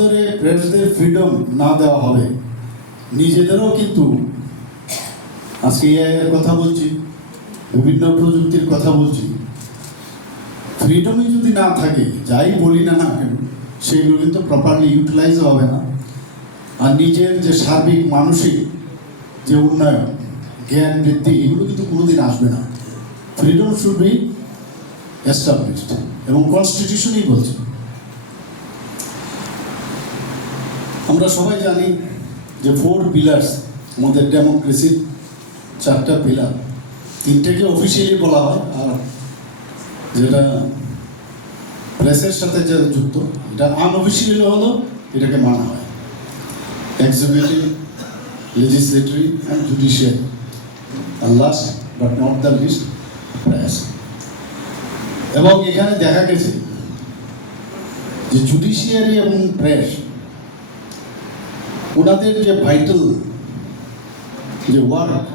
ধরে প্রেসদের ফ্রিডম না দেওয়া হবে। নিজেদেরও কিন্তু আজকে এআই এর কথা বলছি, বিভিন্ন প্রযুক্তির কথা বলছি। ফ্রিডমই যদি না থাকে, যাই বলি না না কেন, সেগুলো কিন্তু প্রপারলি ইউটিলাইজ হবে না। আর নিজের যে সার্বিক, মানসিক যে উন্নয়ন, জ্ঞান বৃদ্ধি এগুলো কিন্তু কোনোদিন আসবে না। ফ্রিডম শুড বি এস্টাবলিশড এবং কনস্টিটিউশনই বলছে। আমরা সবাই জানি যে ফোর পিলার্স আমাদের ডেমোক্রেসির চারটা পিলার তিনটেকে অফিসিয়ালি বলা হয়, আর যেটা প্রেসের সাথে যেটা যুক্ত, এটা আনঅফিসিয়ালি হলো, এটাকে মানা হয়। Executive legislatory and judiciary R last but not the least press এবং এখানে দেখা গেছে যে জুডিশিয়ারি এবং প্রেস ওনাদের যে ভাইটাল যে ওয়ার্ক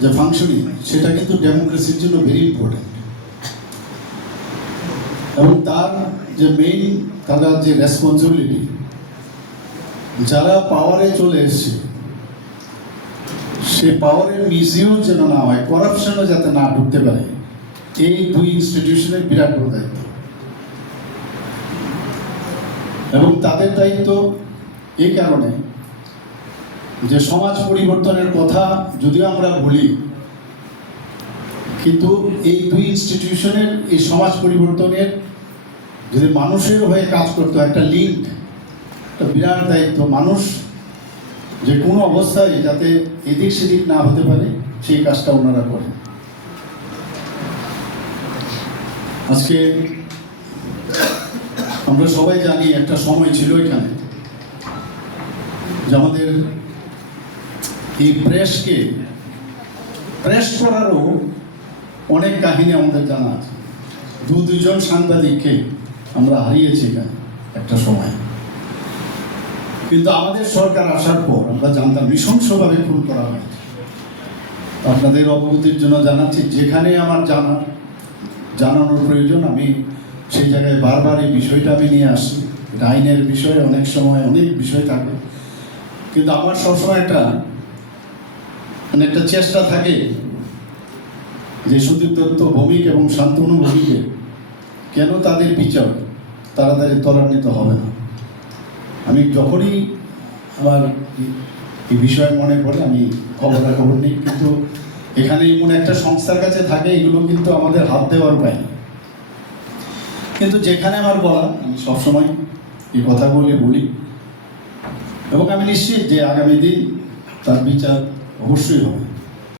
যে ফাংশনিং সেটা কিন্তু ডেমোক্রেসির জন্য ভেরি ইম্পর্টেন্ট এবং তার যে মেইন তাদের যে রেসপন্সিবিলিটি যারা পাওয়ারে চলে এসছে, সে পাওয়ারের মিসইউজ যেন না হয় করাপশনও যাতে না ঢুকতে পারে, এই দুই ইনস্টিটিউশনের বিরাট বড় দায়িত্ব। এবং তাদের দায়িত্ব এই কারণে যে সমাজ পরিবর্তনের কথা যদিও আমরা বলি, কিন্তু এই দুই ইনস্টিটিউশনের এই সমাজ পরিবর্তনের যদি মানুষের হয়ে কাজ করতে একটা লিঙ্ক একটা বিরাট দায়িত্ব মানুষ যে কোনো অবস্থায় যাতে এদিক সেদিক না হতে পারে, সেই কাজটা ওনারা করেন। আজকে আমরা সবাই জানি একটা সময় ছিল এখানে। আমাদের এই প্রেসকে প্রেস করারও অনেক কাহিনী আমাদের জানা আছে। দু দুজন সাংবাদিককে আমরা হারিয়েছি এখানে একটা সময়। কিন্তু আমাদের সরকার আসার পর আমরা জানতাম নৃশংসভাবে খুন করা হয়েছে। আপনাদের অবগতির জন্য জানাচ্ছি, যেখানে আমার জানা, জানানোর প্রয়োজন, আমি সেই জায়গায় বারবার এই বিষয়টা আমি নিয়ে আসি। আইনের বিষয়ে, অনেক সময় অনেক বিষয় থাকে। কিন্তু আমার সবসময় একটা মানে একটা চেষ্টা থাকে যে সুদীপ দত্ত ভৌমিক এবং শান্তনু ভৌমিকে কেন তাদের বিচার তাড়াতাড়ি ত্বরান্বিত হবে না? আমি যখনই আমার এই বিষয়ে মনে পড়ে, আমি খবরাখবর নিই, কিন্তু এখানে এমন একটা সংস্থার কাছে থাকে, এগুলো কিন্তু আমাদের হাত দেওয়ার উপায় কিন্তু যেখানে আমার বলা, আমি সবসময় এই কথাগুলি বলি এবং আমি নিশ্চিত যে আগামী দিন তার বিচার অবশ্যই হবে।